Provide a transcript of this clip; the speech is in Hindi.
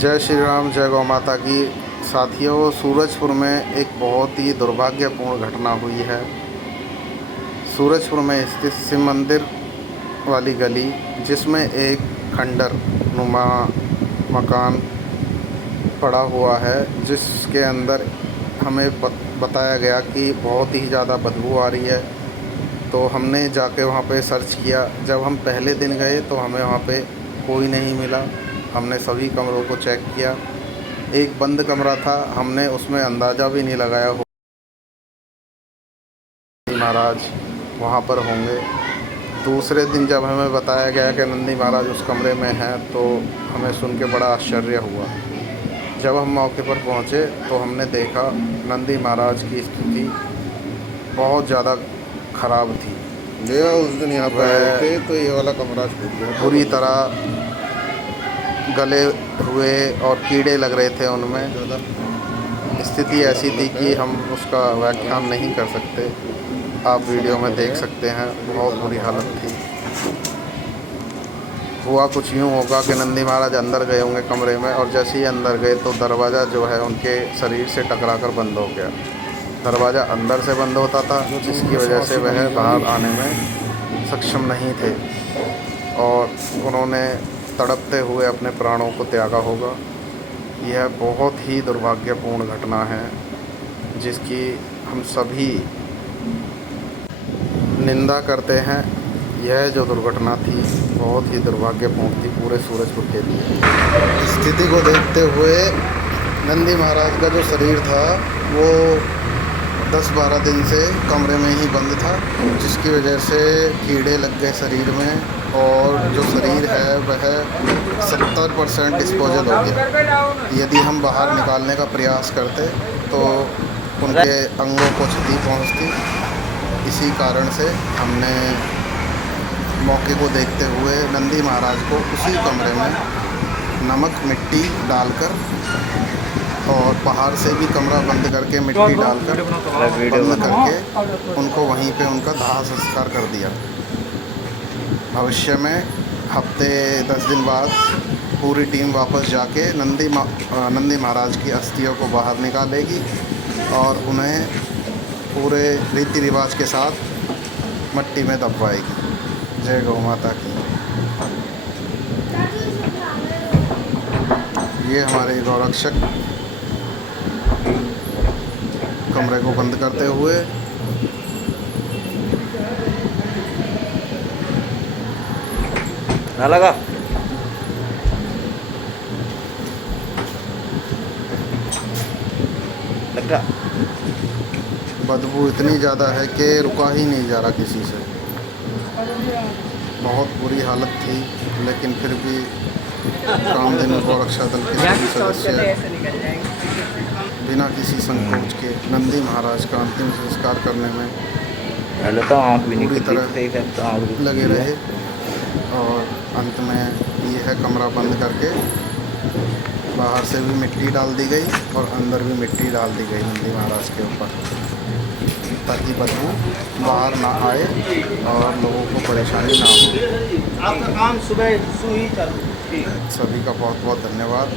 जय श्री राम, जय गौ माता की। साथियों, सूरजपुर में एक बहुत ही दुर्भाग्यपूर्ण घटना हुई है। सूरजपुर में स्थित शिव मंदिर वाली गली, जिसमें एक खंडर नुमा मकान पड़ा हुआ है, जिसके अंदर हमें बताया गया कि बहुत ही ज़्यादा बदबू आ रही है। तो हमने जाके वहाँ पे सर्च किया। जब हम पहले दिन गए तो हमें वहाँ पे कोई नहीं मिला। हमने सभी कमरों को चेक किया। एक बंद कमरा था, हमने उसमें अंदाज़ा भी नहीं लगाया हो महाराज वहाँ पर होंगे। दूसरे दिन जब हमें बताया गया कि नंदी महाराज उस कमरे में हैं, तो हमें सुन के बड़ा आश्चर्य हुआ। जब हम मौके पर पहुँचे तो हमने देखा नंदी महाराज की स्थिति बहुत ज़्यादा ख़राब थी। भैया उस दिन यहाँ पर आए थे तो ये वाला कमरा पूरी तरह गले हुए और कीड़े लग रहे थे उनमें। स्थिति ऐसी थी कि हम उसका व्याख्यान नहीं कर सकते। आप वीडियो में देख सकते हैं, बहुत बुरी हालत थी। हुआ कुछ यूँ होगा कि नंदी महाराज अंदर गए होंगे कमरे में, और जैसे ही अंदर गए तो दरवाज़ा जो है उनके शरीर से टकराकर बंद हो गया। दरवाज़ा अंदर से बंद होता था, जिसकी वजह से वह बाहर आने में सक्षम नहीं थे और उन्होंने तड़पते हुए अपने प्राणों को त्यागा होगा। यह बहुत ही दुर्भाग्यपूर्ण घटना है, जिसकी हम सभी निंदा करते हैं। यह जो दुर्घटना थी बहुत ही दुर्भाग्यपूर्ण थी पूरे सूरजपुर के लिए। स्थिति को देखते हुए नंदी महाराज का जो शरीर था वो 10-12 दिन से कमरे में ही बंद था, जिसकी वजह से कीड़े लग गए शरीर में, और जो शरीर है वह 70% डिस्पोजल हो गया। यदि हम बाहर निकालने का प्रयास करते तो उनके अंगों को क्षति पहुंचती। इसी कारण से हमने मौके को देखते हुए नंदी महाराज को उसी कमरे में नमक मिट्टी डालकर और बाहर से भी कमरा बंद करके मिट्टी डालकर बंद करके उनको वहीं पे उनका दाह संस्कार कर दिया। भविष्य में हफ्ते 10 दिन बाद पूरी टीम वापस जाके नंदी महाराज की अस्थियों को बाहर निकालेगी और उन्हें पूरे रीति रिवाज के साथ मट्टी में दबवाएगी। जय गौ माता की। ये हमारे गौरक्षक कमरे को बंद करते हुए ना लगा लगता। बदबू इतनी ज़्यादा है कि रुका ही नहीं जा रहा किसी से। बहुत बुरी हालत थी, लेकिन फिर भी कामधेनु गौरक्षा दल के सभी सदस्य बिना किसी संकोच के नंदी महाराज का अंतिम संस्कार करने में पूरी तरह लगे रहे, और अंत में ये है कमरा बंद करके बाहर से भी मिट्टी डाल दी गई और अंदर भी मिट्टी डाल दी गई नंदी महाराज के ऊपर, ताकि बदबू बाहर ना आए और लोगों को परेशानी ना हो। आपका काम सुबह ही चालू। सभी का बहुत बहुत धन्यवाद।